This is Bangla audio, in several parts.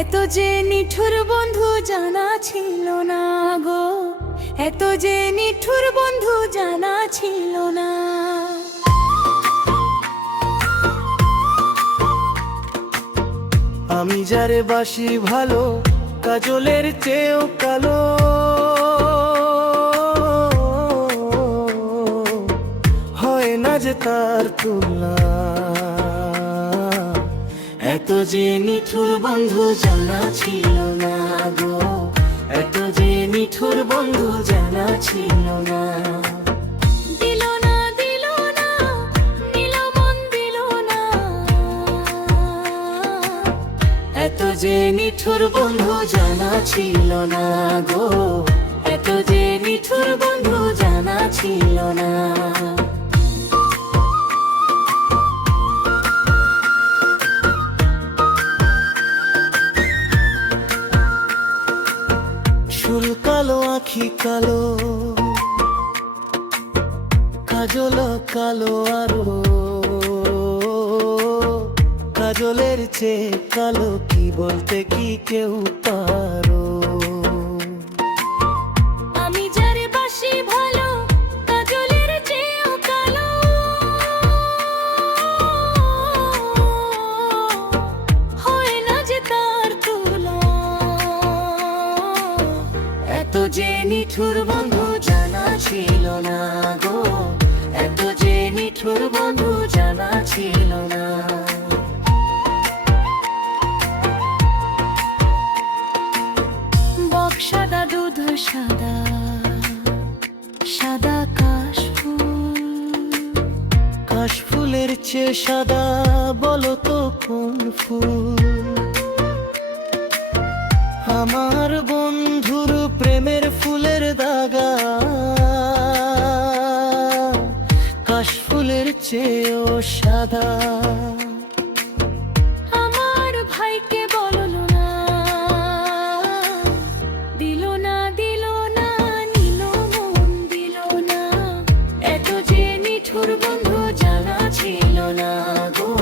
এত যে নিঠুর বন্ধু জানা ছিল না গো, এত যে নিঠুর বন্ধু জানা ছিল না। আমি যারে বাসি ভালো, কাজলের চেয়েও কালো, হয় না যে তার তুলনা। এত যে নিঠুর বন্ধু জানা ছিল না গো, এত যে নিঠুর বন্ধু জানা ছিল না। দিল না দিল না নিল মন দিল না, এত যে নিঠুর বন্ধু জানা ছিল না গো, এত যে নিঠুর বন্ধু জানা ছিল না। চুল কালো, আখি কালো, কাজল কালো আরো, কাজলের চেয়ে কালো কি বলতে কি কেউ পারো? আমি যারে বাসি ভালো, কাজলের চেয়েও কালো, হয় না যে তার তুলনা। এত যে নিঠুর বন্ধু জানা ছিল না গো, এত যে নিঠুর বন্ধু জানা ছিল না। বক সাদা দুধ সাদা, সাদা কাশফুল, কাশফুলের চেয়ে সাদা বলো তো কোন ফুল? আমার বন্ধুর প্রেমের ফুলের দাগা, কাশফুলের চেয়েও সাদা। আমার ভাইকে বললো না, দিল না দিল না নিল মন দিল না, এত যে নিঠুর বন্ধু জানা ছিল না গো,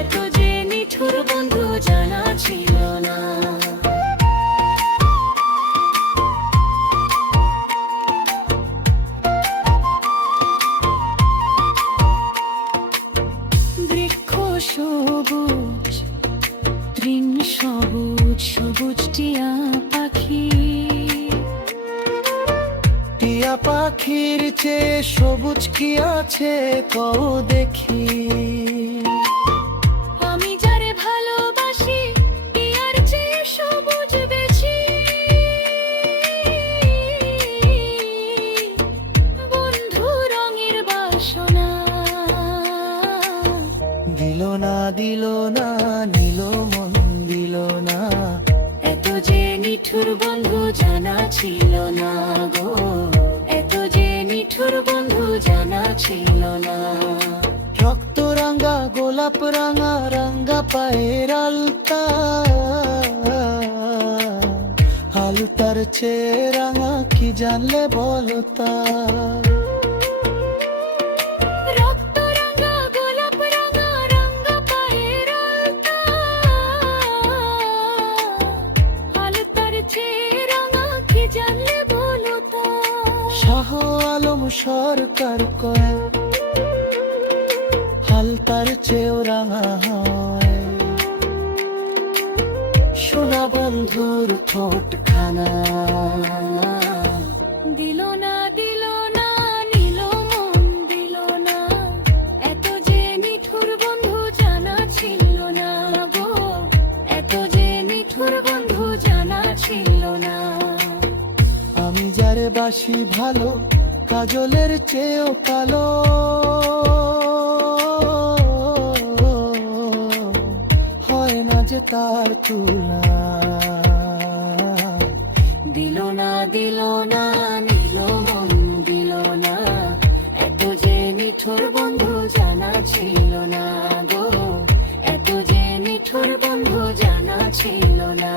এত যে নিঠুর বন্ধু জানা ছিল না। বৃক্ষ সবুজ, তৃণ সবুজ, সবুজ টিয়া পাখি, টিয়া পাখির চেয়ে সবুজ কি আছে কও দেখি? আমি যারে ভালোবাসি টিয়ার চেয়ে সবুজ বেশি, বন্ধু রঙের বাসনা। দিল না দিল না নিল মন দিল না, এত যে নিঠুর বন্ধু জানা ছিল না গো, এত যে নিঠুর বন্ধু জানা ছিল না। রক্ত রাঙা গোলাপ রাঙা রাঙা পায়ের আলতা, আলতার চেয়ে রাঙা কি জানলে বলো তা? রক্ত রাঙা গোলাপ রাঙা রাঙা পায়ের আলতা, আলতার চেয়ে রাঙা কি জানলে বলো তা? শাহ আলম সরকার কয় হালতার চেয়েও রাঙা হয়, সোনা বন্ধুর ঠোঁট খানা। দিল না দিল না নিল মন দিল না, এত যে নিঠুর বন্ধু জানা ছিল না গো, এত যে নিঠুর বন্ধু জানা ছিল না। আমি যারে বাসি ভালো, কাজলের চেয়েও কালো, হয় না যে তার তুলনা। দিল না দিল না নিল মন দিল না, এত যে নিঠুর বন্ধু জানা ছিল না গো, এত যে নিঠুর বন্ধু জানা ছিল না।